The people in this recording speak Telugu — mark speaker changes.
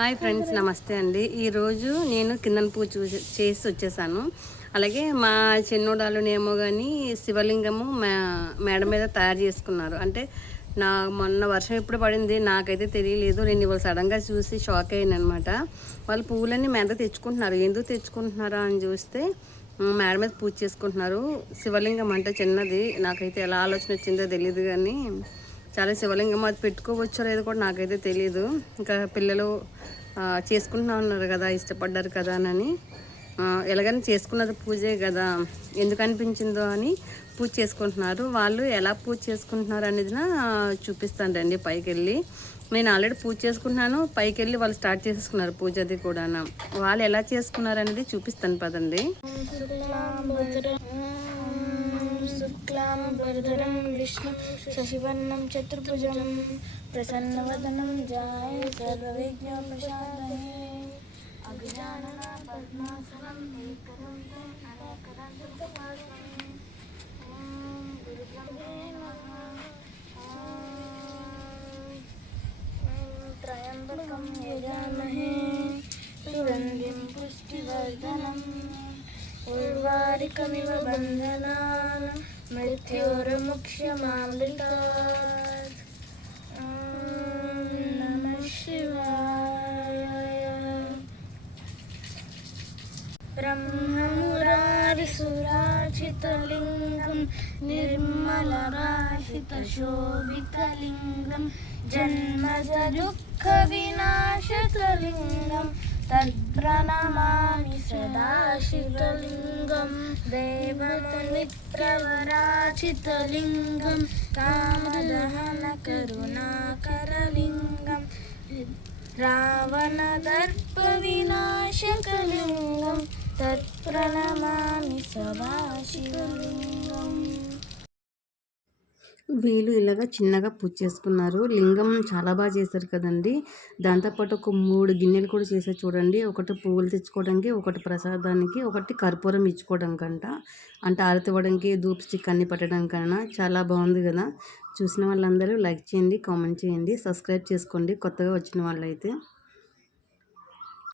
Speaker 1: హాయ్ ఫ్రెండ్స్ నమస్తే అండి. ఈరోజు నేను కిందన పూజ చూసి చేసి వచ్చేసాను. అలాగే మా చిన్నోడాలునేమో కానీ శివలింగము మేడ మీద తయారు చేసుకున్నారు. అంటే నా మొన్న వర్షం ఎప్పుడు పడింది నాకైతే తెలియలేదు. నేను ఇవాళ సడన్గా చూసి షాక్ అయ్యాను అనమాట వాళ్ళు పువ్వులన్నీ మీద తెచ్చుకుంటున్నారు. ఎందుకు తెచ్చుకుంటున్నారా అని చూస్తే మేడ మీద పూజ చేసుకుంటున్నారు. శివలింగం అంటే చిన్నది. నాకైతే ఎలా ఆలోచన వచ్చిందో తెలియదు కానీ చాలా శివలింగం అది పెట్టుకోవచ్చో లేదో కూడా నాకైతే తెలియదు ఇంకా పిల్లలు చేసుకుంటున్నా ఉన్నారు కదా ఇష్టపడ్డారు కదా అని. ఎలాగైనా చేసుకున్నది పూజే కదా ఎందుకు అనిపించిందో అని పూజ చేసుకుంటున్నారు. వాళ్ళు ఎలా పూజ చేసుకుంటున్నారు అనేది చూపిస్తాను రండి పైకి వెళ్ళి నేను ఆల్రెడీ పూజ చేసుకుంటున్నాను పైకి వెళ్ళి వాళ్ళు స్టార్ట్ చేసుకున్నారు పూజ అది కూడా వాళ్ళు ఎలా చేసుకున్నారు అనేది చూపిస్తాను పదండి.
Speaker 2: శుక్లాం శుక్లాంబరధరం విష్ణు శశివర్ణం చతుర్భుజం ప్రసన్నవదనం జాయ సర్వవిజ్ఞోపశాంతయే అభిజానన పద్మాసనం ఏకదంతం िकमिव बन्धनां नमः शिवाय ब्रह्ममुरारिसुराजितलिङ्गं निर्मलराशितशोभितलिङ्गं जन्मजदुःखविनाशितलिङ्गम् तत्प्रणमामि सदा शिवलिङ्गं देवतमित्रवराचितलिङ्गं कामदहनकरुणाकरलिङ्गं रावणदर्पविनाशकलिङ्गं तत्प्रणमामि सदा
Speaker 1: వీలు ఇలాగ చిన్నగా పూజ చేసుకున్నారు. లింగం చాలా బాగా చేశారు కదండి. దాంతోపాటు ఒక మూడు గిన్నెలు కూడా చేశారు చూడండి. ఒకటి పువ్వులు తెచ్చుకోవడానికి ఒకటి ప్రసాదానికి ఒకటి కర్పూరం ఇచ్చుకోవడానికంట. అంటే ఆరతివ్వడానికి ధూప్ స్టిక్ అన్ని పెట్టడానికన్నా చాలా బాగుంది కదా. చూసిన వాళ్ళందరూ లైక్ చేయండి కామెంట్ చేయండి సబ్స్క్రైబ్ చేసుకోండి కొత్తగా వచ్చిన వాళ్ళైతే.